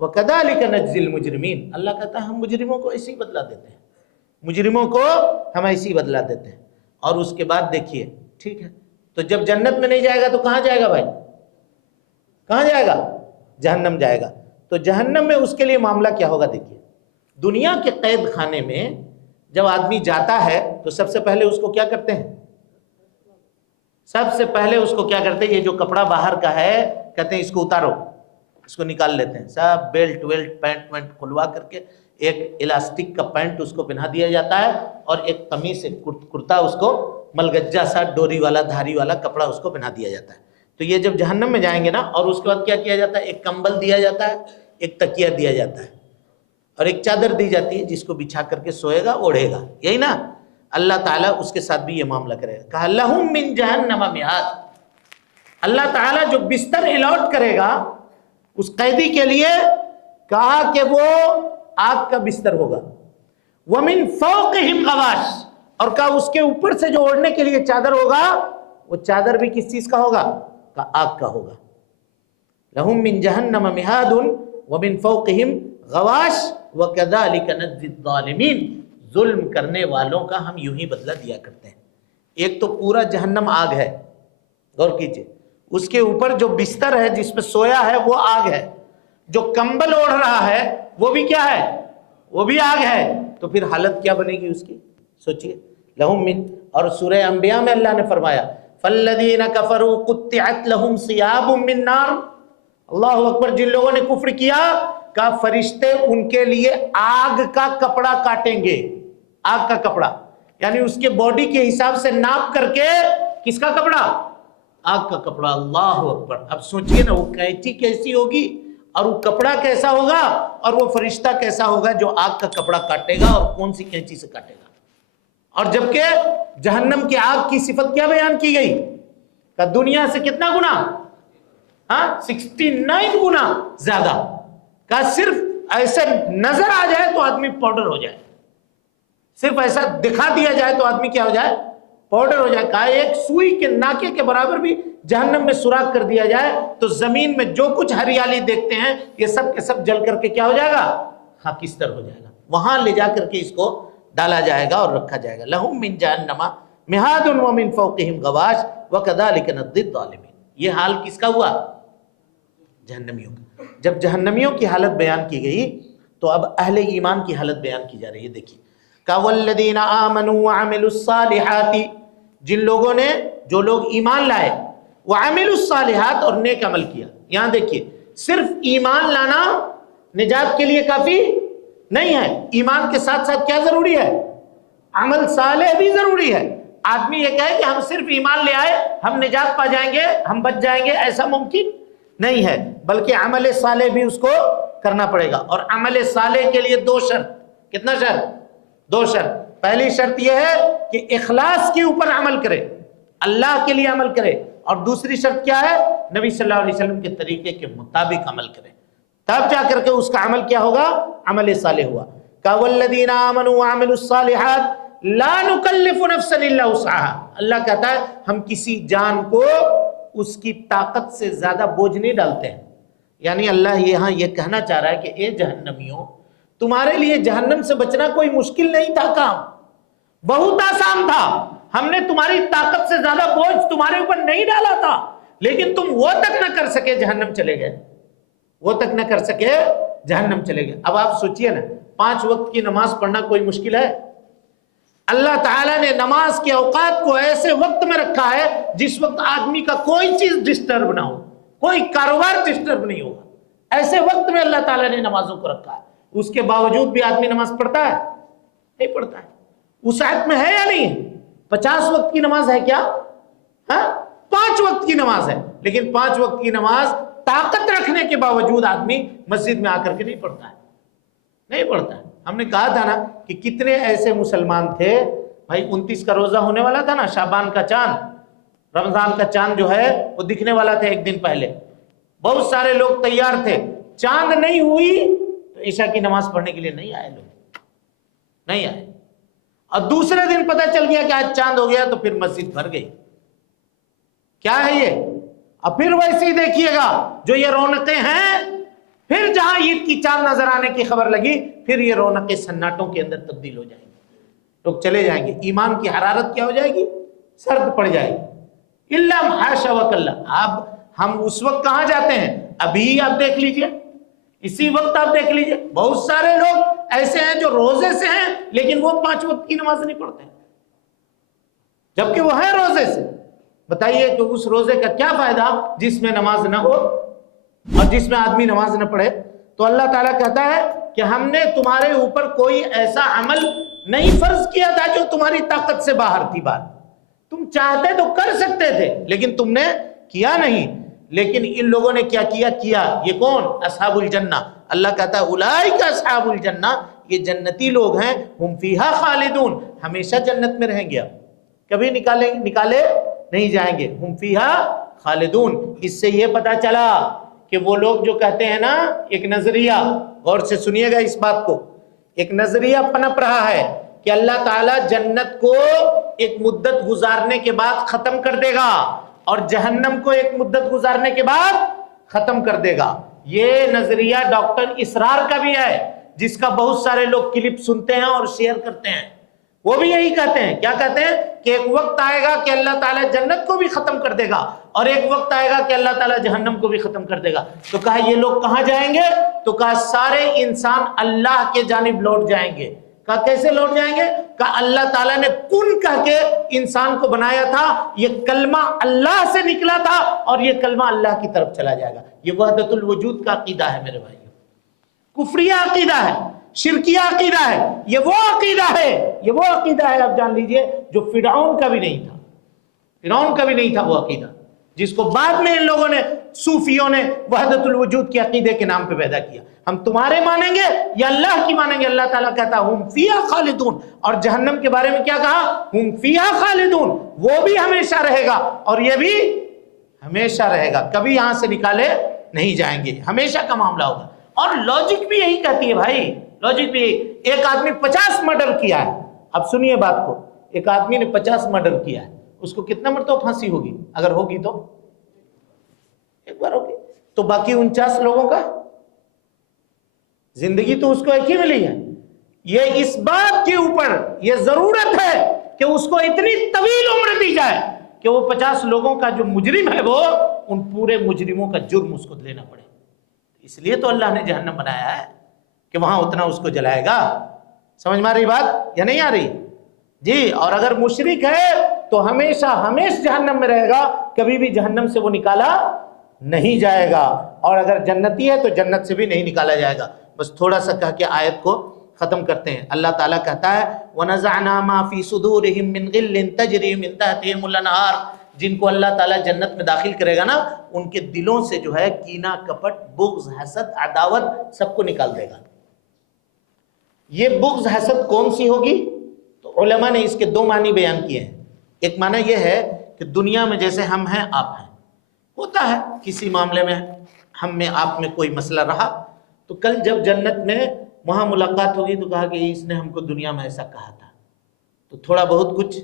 وَكَذَلِكَ نَجْزِي الْمُجْرِمِينَ، اللہ کہتا ہے ہم مجرموں کو ایسے ہی بدلہ دیتے ہیں، مجرموں کو ہم ایسے ہی بدلہ دیتے ہیں. اور اس کے بعد دیکھیے ٹھیک ہے تو جب جنت میں نہیں جائے گا تو کہاں جائے گا بھائی؟ کہاں جائے گا؟ جہنم جائے گا. تو جہنم میں اس کے لیے معاملہ کیا ہوگا؟ دیکھیے دنیا کے قید خانے میں جب آدمی جاتا ہے تو سب سے پہلے اس کو کیا کرتے ہیں؟ سب سے پہلے اس کو کیا کرتے ہیں؟ یہ جو کپڑا باہر کا ہے کہتے ہیں اس کو اتارو، اس کو نکال لیتے ہیں، سب بیلٹ ویلٹ پینٹ وینٹ کھلوا کر کے ایک الاسٹک کا پینٹ اس کو پہنا دیا جاتا ہے اور ایک قمیص سے کرتا اس کو ملگجا سا ڈوری والا دھاری والا کپڑا اس کو پہنا دیا جاتا ہے. تو یہ جب جہنم میں جائیں گے نا، اور اس کے بعد کیا کیا جاتا ہے؟ ایک کمبل دیا جاتا ہے، ایک تکیہ دیا جاتا ہے اور ایک چادر دی جاتی ہے جس کو بچھا کر کے سوئے گا، اوڑھے گا. یہی نا؟ اللہ تعالیٰ اس کے ساتھ بھی یہ معاملہ کرے گا. کہا لہم من جہنم مہاد، اللہ تعالیٰ جو بستر الاٹ کرے گا اس قیدی کے لیے کہا کہ وہ آگ کا بستر ہوگا. وَمِن فَوْقِهِمْ غَوَاشٍ، اور کہا اس کے اوپر سے جو اوڑھنے کے لیے چادر ہوگا وہ چادر بھی کس چیز کا ہوگا؟ کہا آگ کا ہوگا. لَهُم مِّن جَهَنَّمَ مِهَادٌ وَمِن فَوْقِهِمْ غَوَاشٍ وَكَذَلِكَ نَجْزِي الظَّالِمِينَ، ظلم کرنے والوں کا ہم یوں ہی بدلہ دیا کرتے ہیں. ایک تو پورا جہنم آگ ہے، غور کیجئے، اس کے اوپر جو بستر ہے جس پہ سویا ہے وہ آگ ہے، جو کمبل اوڑھ رہا ہے وہ بھی کیا ہے؟ وہ بھی آگ ہے. تو پھر حالت کیا بنے گی اس کی؟ سوچئے. لہم من، اور سورہ انبیاء میں اللہ نے فرمایا فَالَّذِينَ كَفَرُوا قُطِّعَتْ لَهُمْ ثِيَابٌ مِّن نَّارٍ، اللہ اکبر، جن لوگوں نے کفر کیا کہ فرشتے ان کے لیے آگ کا کپڑا کاٹیں گے. آگ کا کپڑا یعنی اس کے باڈی کے حساب سے ناپ کر کے کس کا کپڑا؟ آگ کا کپڑا. اللہ اکبر. اب سوچئے نا وہ قینچی کیسی ہوگی اور وہ کپڑا کیسا ہوگا اور وہ فرشتہ کیسا ہوگا جو آگ کا کپڑا کاٹے گا اور کون سی قینچی سے کاٹے گا. اور جبکہ جہنم کی آگ کی صفت کیا بیان کی گئی؟ کہ دنیا سے کتنا گنا؟ 69 گنا زیادہ. کہ صرف ایسے نظر آ جائے تو آدمی پاؤڈر ہو جائے، صرف ایسا دکھا دیا جائے تو آدمی کیا ہو جائے؟ پاؤڈر ہو جائے. کہا ایک سوئی کے ناکے کے برابر بھی جہنم میں سوراخ کر دیا جائے تو زمین میں جو کچھ ہریالی دیکھتے ہیں یہ سب کے سب جل کر کے کیا ہو جائے گا؟ خاکستر ہو جائے گا. وہاں لے جا کر کے اس کو ڈالا جائے گا اور رکھا جائے گا. لہم من جہنم مہاد ومن فوقہم غواش وکذالک نجزی الظالمین. یہ حال کس کا ہوا؟ جہنمیوں کا. جب جہنمیوں کی حالت بیان کی گئی تو اب اہل ایمان کی حالت بیان کی جا رہی ہے. دیکھیے کہ والذین آمنوا وعملوا الصالحات، جن لوگوں نے، جو لوگ ایمان لائے، وعملوا الصالحات، اور نیک عمل کیا. یہاں دیکھیے صرف ایمان لانا نجات کے لیے کافی نہیں ہے، ایمان کے ساتھ ساتھ کیا ضروری ہے؟ عمل صالح بھی ضروری ہے. آدمی یہ کہے کہ ہم صرف ایمان لے آئے ہم نجات پا جائیں گے، ہم بچ جائیں گے، ایسا ممکن نہیں ہے، بلکہ عمل صالح بھی اس کو کرنا پڑے گا. اور عمل صالح کے لیے 2 شرط. کتنا شرط؟ 2 شرط. پہلی شرط یہ ہے کہ اخلاص کے اوپر عمل کرے، اللہ کے لیے عمل کرے. اور دوسری شرط کیا ہے؟ نبی صلی اللہ علیہ وسلم کے طریقے کے مطابق عمل کرے، تب جا کر کے اس کا عمل کیا ہوگا؟ عمل صالح ہوا۔ والذین آمنوا وعملوا الصالحات لا نکلف نفسا الا وسعها، اللہ کہتا ہے ہم کسی جان کو اس کی طاقت سے زیادہ بوجھ نہیں ڈالتے ہیں۔ یعنی اللہ یہاں یہ کہنا چاہ رہا ہے کہ اے جہنمیوں، تمہارے لیے جہنم سے بچنا کوئی مشکل نہیں تھا، کام بہت آسان تھا، ہم نے تمہاری طاقت سے زیادہ بوجھ تمہارے اوپر نہیں ڈالا تھا، لیکن تم وہ تک نہ کر سکے، جہنم چلے گئے، وہ تک نہ کر سکے، جہنم چلے گئے۔ اب آپ سوچئے نا، 5 وقت کی نماز پڑھنا کوئی مشکل ہے؟ اللہ تعالیٰ نے نماز کے اوقات کو ایسے وقت میں رکھا ہے جس وقت آدمی کا کوئی چیز ڈسٹرب نہ ہو، کوئی کاروبار ڈسٹرب نہیں ہوگا، ایسے وقت میں اللہ تعالیٰ نے نمازوں کو رکھا ہے۔ اس کے باوجود بھی آدمی نماز پڑھتا ہے؟ نہیں پڑھتا ہے۔ وسعت میں ہے یا نہیں؟ 50 وقت کی نماز ہے کیا؟ 5 وقت کی نماز ہے، لیکن 5 وقت کی نماز طاقت رکھنے کے باوجود آدمی مسجد میں آ کر کے نہیں پڑھتا ہے، نہیں پڑھتا ہے۔ ہم نے کہا تھا نا کہ کتنے ایسے مسلمان تھے بھائی، 29 کا روزہ ہونے والا تھا نا، شعبان کا چاند، رمضان کا چاند جو ہے وہ دکھنے والا تھا ایک دن پہلے، بہت سارے لوگ تیار تھے، چاند نہیں ہوئی تو عشاء کی نماز پڑھنے کے لیے نہیں آئے، لوگ نہیں آئے، اور دوسرے دن پتہ چل گیا کہ آج چاند ہو گیا تو پھر مسجد بھر گئی۔ کیا ہے یہ؟ اب پھر ویسے ہی دیکھیے گا، جو یہ رونقیں ہیں، پھر جہاں عید کی چاند نظر آنے کی خبر لگی، پھر یہ رونقیں سناٹوں کے اندر تبدیل ہو جائیں گی، لوگ چلے جائیں گے، ایمان کی حرارت کیا ہو جائے گی؟ سرد پڑ جائے گی۔ الا حاشا وکلا، اب ہم اس وقت کہاں جاتے ہیں؟ ابھی آپ دیکھ لیجئے، اسی وقت آپ دیکھ لیجئے، بہت سارے لوگ ایسے ہیں جو روزے سے ہیں لیکن وہ 5 وقت کی نماز نہیں پڑھتے، جبکہ وہ ہیں روزے سے۔ بتائیے کہ اس روزے کا کیا فائدہ جس میں نماز نہ ہو اور جس میں آدمی نماز نہ پڑھے؟ تو اللہ تعالیٰ کہتا ہے کہ ہم نے تمہارے اوپر کوئی ایسا عمل نہیں فرض کیا تھا جو تمہاری طاقت سے باہر تھی بات، تم چاہتے تو کر سکتے تھے لیکن تم نے کیا نہیں۔ لیکن ان لوگوں نے کیا کیا؟ یہ کون؟ اصحاب الجنہ۔ اللہ کہتا ہے اولئک اصحاب الجنہ، یہ جنتی لوگ ہیں، ہم فیہا خالدون، ہمیشہ جنت میں رہیں گے، کبھی نکالے نہیں جائیں گے، ہم فیہا خالدون۔ اس سے یہ پتا چلا کہ وہ لوگ جو کہتے ہیں نا، ایک نظریہ، غور سے سنیے گا اس بات کو، ایک نظریہ پنپ رہا ہے کہ اللہ تعالیٰ جنت کو ایک مدت گزارنے کے بعد ختم کر دے گا اور جہنم کو ایک مدت گزارنے کے بعد ختم کر دے گا۔ یہ نظریہ ڈاکٹر اسرار کا بھی ہے، جس کا بہت سارے لوگ کلپ سنتے ہیں اور شیئر کرتے ہیں۔ وہ بھی یہی کہتے ہیں، کیا کہتے ہیں؟ کہ ایک وقت آئے گا کہ اللہ تعالیٰ جنت کو بھی ختم کر دے گا اور ایک وقت آئے گا کہ اللہ تعالیٰ جہنم کو بھی ختم کر دے گا۔ تو کہا یہ لوگ کہاں جائیں گے؟ تو کہا سارے انسان اللہ کے جانب لوٹ جائیں گے۔ کہا کیسے لوٹ جائیں گے؟ کہا اللہ تعالیٰ نے کن کہہ کے انسان کو بنایا تھا، یہ کلمہ اللہ سے نکلا تھا اور یہ کلمہ اللہ کی طرف چلا جائے گا۔ یہ وحدت الوجود کا عقیدہ ہے میرے بھائیو، کفریہ عقیدہ ہے، شرکیہ عقیدہ ہے، یہ وہ عقیدہ ہے، یہ وہ عقیدہ ہے، آپ جان لیجئے، جو فرعون کا بھی نہیں تھا، فرعون کا بھی نہیں تھا وہ عقیدہ، جس کو بعد میں ان لوگوں نے، صوفیوں نے وحدت الوجود کے عقیدے کے نام پہ پیدا کیا۔ ہم تمہارے مانیں گے یا اللہ کی مانیں گے؟ اللہ تعالیٰ کہتا ہم فیہا خالدون، اور جہنم کے بارے میں کیا کہا؟ ہم فیہا خالدون، وہ بھی ہمیشہ رہے گا اور یہ بھی ہمیشہ رہے گا، کبھی یہاں سے نکالے نہیں جائیں گے، ہمیشہ کا معاملہ ہوگا۔ اور لاجک بھی یہی کہتی ہے بھائی، لاجک بھی یہی۔ ایک آدمی 50 مرڈر کیا ہے، اب سنیے بات کو، ایک آدمی نے 50 مرڈر کیا ہے، اس کو کتنا مرتبہ پھانسی ہوگی؟ اگر ہوگی تو ایک بار ہوگی، تو باقی 49 لوگوں کا زندگی تو اس کو ایک ہی ملی ہے۔ یہ اس بات کے اوپر یہ ضرورت ہے کہ اس کو اتنی طویل عمر دی جائے کہ وہ 50 لوگوں کا جو مجرم ہے وہ ان پورے مجرموں کا جرم اس کو لینا پڑے۔ اس لیے تو اللہ نے جہنم بنایا ہے کہ وہاں اتنا اس کو جلائے گا۔ سمجھ میں آ رہی بات یا نہیں آ رہی؟ جی، اور اگر مشرک ہے تو ہمیشہ جہنم میں رہے گا، کبھی بھی جہنم سے وہ نکالا نہیں جائے گا، اور اگر جنتی ہے تو جنت سے بھی نہیں نکالا جائے گا۔ بس تھوڑا سا کہہ کے آیت کو ختم کرتے ہیں۔ اللہ تعالیٰ کہتا ہے وَنَزَعْنَا مَا فِي صُدُورِهِم مِّن غِلٍّ تَجْرِي مِن تَحْتِهِمُ الْأَنْهَارُ، جن کو اللہ تعالیٰ جنت میں داخل کرے گا نا، ان کے دلوں سے جو ہے کینہ، کپٹ، بغض، حسد، عداوت سب کو نکال دے گا۔ یہ بغض حسد کون سی ہوگی؟ تو علماء نے اس کے 2 معنی بیان کیے ہیں۔ ایک معنی یہ ہے کہ دنیا میں جیسے ہم ہیں آپ ہیں، ہوتا ہے کسی معاملے میں ہم میں آپ میں کوئی مسئلہ رہا، تو کل جب جنت میں وہاں ملاقات ہوگی تو کہا کہ اس نے ہم کو دنیا میں ایسا کہا تھا، تو تھوڑا بہت کچھ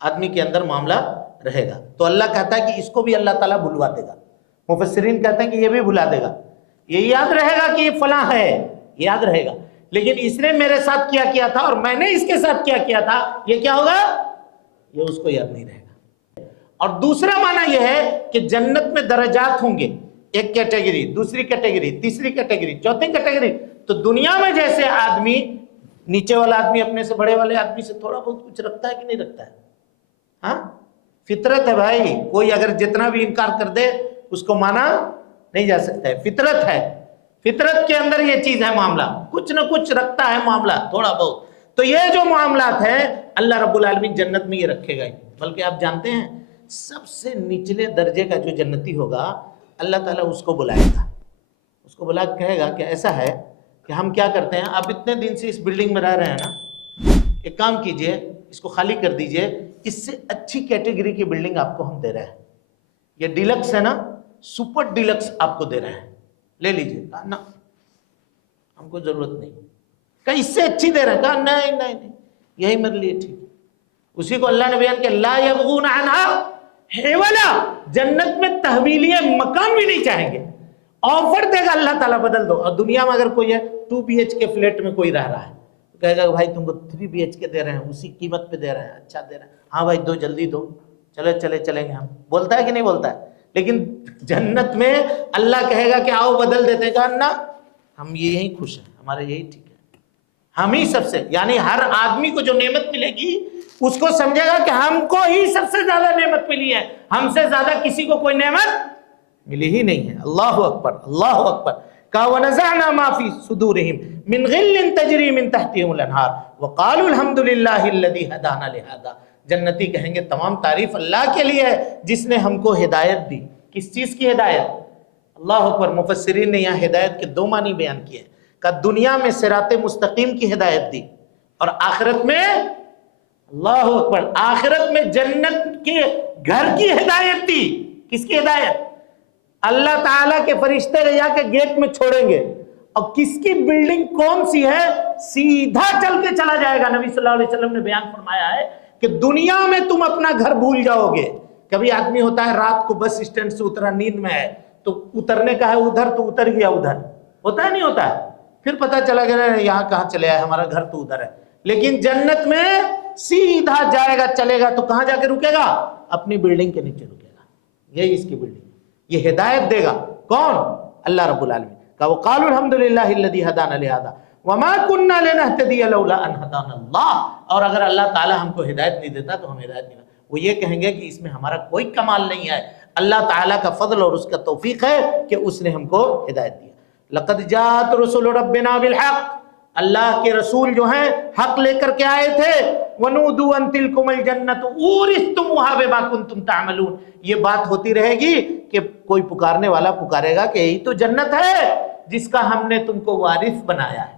آدمی کے اندر معاملہ رہے گا، تو اللہ کہتا ہے کہ اس کو بھی اللہ تعالیٰ بھلوا دے گا۔ مفسرین کہتے ہیں کہ یہ بھی بھلا دے گا، یہ یاد رہے گا کہ یہ فلاں ہے، یاد رہے گا، لیکن اس نے میرے ساتھ کیا تھا اور میں نے اس کے ساتھ کیا تھا، یہ کیا ہوگا؟ یہ اس کو یاد نہیں رہے گا۔ اور دوسرا معنی یہ ہے کہ جنت میں درجات ہوں گے، ایک کیٹیگری، دوسری کیٹیگری، تیسری کیٹیگری، چوتھی کیٹیگری۔ تو دنیا میں جیسے آدمی، نیچے والا آدمی اپنے سے بڑے والے آدمی سے تھوڑا بہت کچھ رکھتا ہے کہ نہیں رکھتا ہے؟ ہاں، فطرت ہے بھائی، کوئی اگر جتنا بھی انکار کر دے اس کو مانا نہیں جا سکتا ہے، فطرت ہے، فطرت کے اندر یہ چیز ہے، معاملہ کچھ نہ کچھ رکھتا ہے، معاملہ تھوڑا بہت۔ تو یہ جو معاملات ہیں اللہ رب العالمین جنت میں یہ رکھے گا ہی، بلکہ آپ جانتے ہیں سب سے نچلے درجے کا جو جنتی ہوگا اللہ تعالیٰ اس کو بلائے گا، اس کو بلا کے کہے گا کہ ایسا ہے کہ ہم کیا کرتے ہیں، آپ اتنے دن سے اس بلڈنگ میں رہ رہے ہیں نا، ایک کام کیجئے، اس کو خالی کر دیجئے، اس سے اچھی کیٹیگری کی بلڈنگ آپ کو ہم دے رہے ہیں، یہ ڈیلکس ہے نا، سپر ڈیلکس آپ کو دے رہے ہیں، لے لیجئے۔ کہا نا ہم کو ضرورت نہیں، کہا اس سے اچھی دے رہے ہیں، کہا نہیں یہی میرے لیے ٹھیک ہے۔ اسی کو اللہ نے بیان کیا، لا یبغون عنہا حولا، جنت میں تحویلی مکان بھی نہیں چاہیں گے، آفر دے گا اللہ تعالیٰ بدل دو۔ اور دنیا میں اگر کوئی ہے 2 BHK فلیٹ میں کوئی رہ رہا ہے تو کہے گا بھائی تم کو 3 BHK دے رہے ہیں، اسی قیمت پہ دے رہے ہیں، اچھا دے رہے ہیں، ہاں بھائی دو، جلدی دو، چلیں گے ہم، بولتا ہے کہ نہیں بولتا ہے؟ لیکن جنت میں اللہ کہے گا کہ آؤ بدل دیتے ہیں، کہا نا ہم یہی خوش ہیں، ہمارے یہی ٹھیک ہے، ہم ہی سب سے، یعنی ہر آدمی کو جو نعمت ملے گی اس کو سمجھے گا کہ ہم کو ہی سب سے زیادہ نعمت ملی ہے، ہم سے زیادہ کسی کو کوئی نعمت ملی ہی نہیں ہے۔ اللہ اکبر، اللہ اکبر۔ کہا وَنَزَعْنَا مَا فِي صُدُورِهِمْ مِنْ غِلٍّ تَجْرِي مِنْ تَحْتِهِمُ الْأَنْهَارُ وَقَالُوا الْحَمْدُ لِلَّهِ الَّذِي هَدَانَا لِهَذَا۔ جنتی کہیں گے تمام تعریف اللہ کے لیے ہے جس نے ہم کو ہدایت دی۔ کس چیز کی ہدایت؟ اللہ اکبر۔ مفسرین نے یہاں ہدایت کے 2 معنی بیان کیے، کہ دنیا میں صراط مستقیم کی ہدایت دی، اور آخرت میں، اللہ اکبر، آخرت میں جنت کے گھر کی ہدایت دی۔ کس کی ہدایت؟ اللہ تعالیٰ کے فرشتے لے جا کے گیٹ میں چھوڑیں گے، اور کس کی بلڈنگ کون سی ہے سیدھا چل کے چلا جائے گا۔ نبی صلی اللہ علیہ وسلم نے بیان فرمایا ہے کہ دنیا میں تم اپنا گھر بھول جاؤ گے۔ کبھی آدمی ہوتا ہے رات کو بس اسٹینڈ سے اترا، نیند میں ہے، تو اترنے کا ہے ادھر تو اتر گیا ادھر، ہوتا ہے نہیں ہوتا ہے؟ پھر پتا چلا گیا یہاں کہاں چلے آئے، ہمارا گھر تو ادھر ہے۔ لیکن جنت میں سیدھا جائے گا، چلے گا تو کہاں جا کے رکے گا؟ اپنی بلڈنگ کے نیچے رکے گا، یہی اس کی بلڈنگ۔ یہ ہدایت دے گا کون؟ اللہ رب العالمین۔ کہ وقالوا الحمد للہ الذی ہدانا لہذا وما كنا لنهتدی لولا ان ہدانا اللہ۔ اور اگر اللہ تعالی ہم کو ہدایت نہیں دیتا تو ہم ہدایت نہیں، وہ یہ کہیں گے کہ اس میں ہمارا کوئی کمال نہیں ہے، اللہ تعالیٰ کا فضل اور اس کا توفیق ہے کہ اس نے ہم کو ہدایت دیا۔ لقد جاءت رسل ربنا بالحق، اللہ کے رسول جو ہیں حق لے کر کے آئے تھے۔ وَنُودُوا أَن تِلْكُمُ الْجَنَّةُ أُورِثْتُمُوهَا بِمَا كُنتُمْ تَعْمَلُونَ۔ یہ بات ہوتی رہے گی کہ کوئی پکارنے والا پکارے گا کہ یہی تو جنت ہے جس کا ہم نے تم کو وارث بنایا ہے،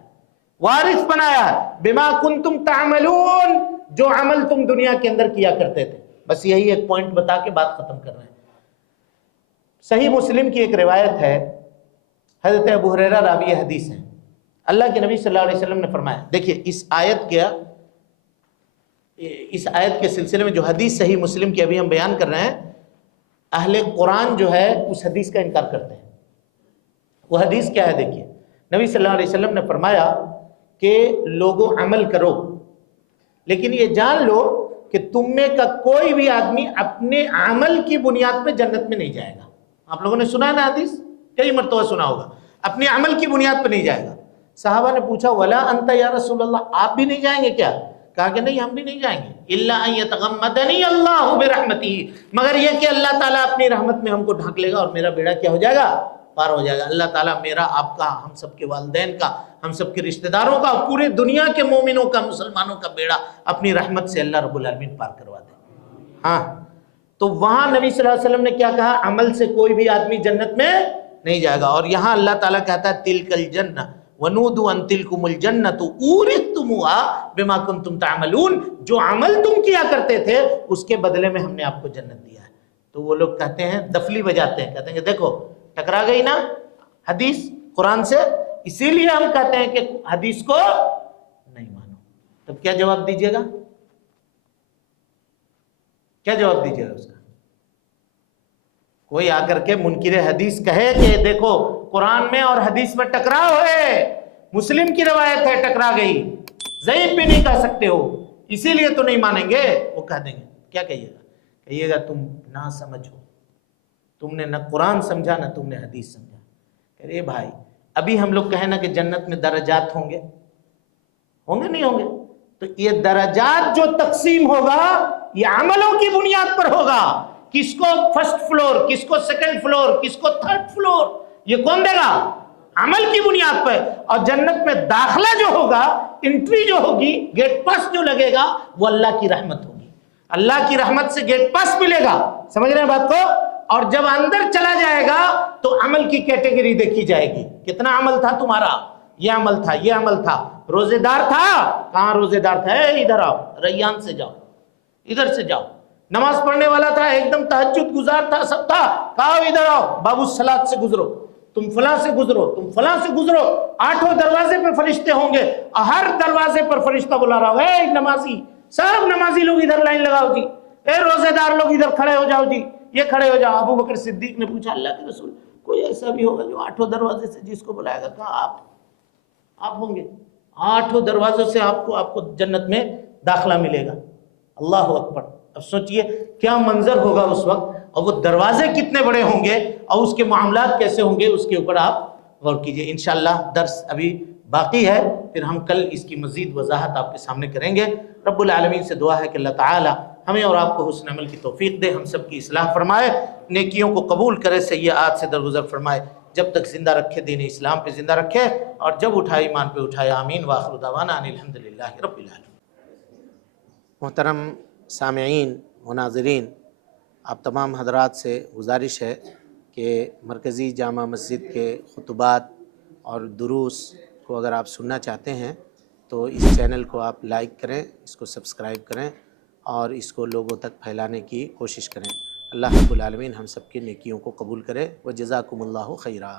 وارث بنایا ہے، بِمَا كُنتُمْ تَعْمَلُونَ، جو عمل تم دنیا کے اندر کیا کرتے تھے۔ بس یہی ایک پوائنٹ بتا کے بات ختم کر رہے ہیں۔ صحیح مسلم کی ایک روایت ہے، حضرت ابو ہریرہ راوی حدیث ہے، اللہ کے نبی صلی اللہ علیہ وسلم نے فرمایا، دیکھیے اس آیت کے سلسلے میں جو حدیث صحیح مسلم کی ابھی ہم بیان کر رہے ہیں، اہل قرآن جو ہے اس حدیث کا انکار کرتے ہیں۔ وہ حدیث کیا ہے؟ دیکھیے نبی صلی اللہ علیہ وسلم نے فرمایا کہ لوگوں عمل کرو، لیکن یہ جان لو کہ تم میں کا کوئی بھی آدمی اپنے عمل کی بنیاد پہ جنت میں نہیں جائے گا۔ آپ لوگوں نے سنا ہے نا حدیث، کئی مرتبہ سنا ہوگا، اپنے عمل کی بنیاد پہ نہیں جائے گا۔ صحابہ نے پوچھا ولا انت یا رسول اللہ، آپ بھی نہیں جائیں گے کیا؟ کہا کہ نہیں ہم بھی نہیں جائیں گے، الا ان یتغمدنی اللہ برحمتہ، مگر یہ کہ اللہ تعالیٰ اپنی رحمت میں ہم کو ڈھانک لے گا اور میرا بیڑا کیا ہو جائے گا؟ پار ہو جائے گا۔ اللہ تعالیٰ میرا، آپ کا، ہم سب کے والدین کا، ہم سب کے رشتہ داروں کا، پورے دنیا کے مومنوں کا، مسلمانوں کا بیڑا اپنی رحمت سے اللہ رب العالمین پار کروا دے۔ ہاں، تو وہاں نبی صلی اللہ علیہ وسلم نے کیا کہا؟ عمل سے کوئی بھی آدمی جنت میں نہیں جائے گا۔ اور یہاں اللہ تعالیٰ کہتا ہے تلک الجنہ ونودوا ان تلکم الجنۃ اورثتموها بما کنتم تعملون، جو عمل تم کیا کرتے تھے اس کے بدلے میں ہم نے آپ کو جنت دیا ہے۔ تو وہ لوگ کہتے ہیں، دفلی بجاتے ہیں، کہتے ہیں کہ دیکھو ٹکرا گئی نا حدیث قرآن سے، اسی لیے ہم کہتے ہیں کہ حدیث کو نہیں مانو۔ تب کیا جواب دیجیے گا؟ کیا جواب دیجیے گا اس کا؟ کوئی آ کر کے منکر حدیث کہے کہ دیکھو قرآن میں اور حدیث میں ٹکراؤ ہے، مسلم کی روایت ہے ٹکرا گئی، ضعیف بھی نہیں کہہ سکتے ہو، اسی لیے تو نہیں مانیں گے، وہ کہہ دیں گے، کیا کہیے گا؟ کہیے گا تم نہ سمجھ ہو، تم نے نہ قرآن سمجھا نہ تم نے حدیث سمجھا۔ ارے بھائی ابھی ہم لوگ کہیں نا کہ جنت میں درجات ہوں گے، ہوں گے نہیں ہوں گے؟ تو یہ درجات جو تقسیم ہوگا یہ عملوں کی بنیاد پر ہوگا۔ کس کو فرسٹ فلور، کس کو سیکنڈ فلور، کس کو تھرڈ فلور، یہ کون دے گا؟ عمل کی بنیاد پر۔ اور جنت میں داخلہ جو ہوگا، انٹری جو ہوگی، گیٹ پاس جو لگے گا، وہ اللہ کی رحمت ہوگی، اللہ کی رحمت سے گیٹ پاس ملے گا۔ سمجھ رہے ہیں بات کو؟ اور جب اندر چلا جائے گا تو عمل کی کیٹیگری دیکھی جائے گی، کتنا عمل تھا تمہارا، یہ عمل تھا، یہ عمل تھا، روزے دار تھا، کہاں روزے دار تھا، ادھر آؤ، ریان سے جاؤ، ادھر سے جاؤ، نماز پڑھنے والا تھا، ایک دم تہجد گزار تھا، سب تھا، کہا ادھر آؤ، باب الصلاۃ سے گزرو، تم فلاں سے گزرو، تم فلاں سے گزرو، 8 دروازے پر فرشتے ہوں گے، ہر دروازے پر فرشتہ بلا رہا ہو، اے نمازی، سب نمازی لوگ ادھر لائن لگاؤ جی، اے روزے دار لوگ ادھر کھڑے ہو جاؤ جی، یہ کھڑے ہو جاؤ۔ ابو بکر صدیق نے پوچھا اللہ کے رسول کوئی ایسا بھی ہوگا جو 8 دروازے سے جس کو بلائے گا؟ کہا آپ ہوں گے، 8 دروازوں سے آپ کو جنت میں داخلہ ملے گا۔ اللہ اکبر! اب سوچئے کیا منظر ہوگا اس وقت، اور وہ دروازے کتنے بڑے ہوں گے اور اس کے معاملات کیسے ہوں گے، اس کے اوپر آپ غور کیجئے۔ انشاءاللہ درس ابھی باقی ہے، پھر ہم کل اس کی مزید وضاحت آپ کے سامنے کریں گے۔ رب العالمین سے دعا ہے کہ اللہ تعالی ہمیں اور آپ کو حسن عمل کی توفیق دے، ہم سب کی اصلاح فرمائے، نیکیوں کو قبول کرے، سیئات سے درگزر فرمائے، جب تک زندہ رکھے دین اسلام پہ زندہ رکھے، اور جب اٹھائے ایمان پہ اٹھائے۔ آمین وآخر دعوانا ان الحمدللہ رب العالمین۔ محترم سامعین و ناظرین، آپ تمام حضرات سے گزارش ہے کہ مرکزی جامع مسجد کے خطبات اور دروس کو اگر آپ سننا چاہتے ہیں تو اس چینل کو آپ لائک کریں، اس کو سبسکرائب کریں اور اس کو لوگوں تک پھیلانے کی کوشش کریں۔ اللہ رب العالمین ہم سب کی نیکیوں کو قبول کرے۔ وجزاکم اللہ خیرا۔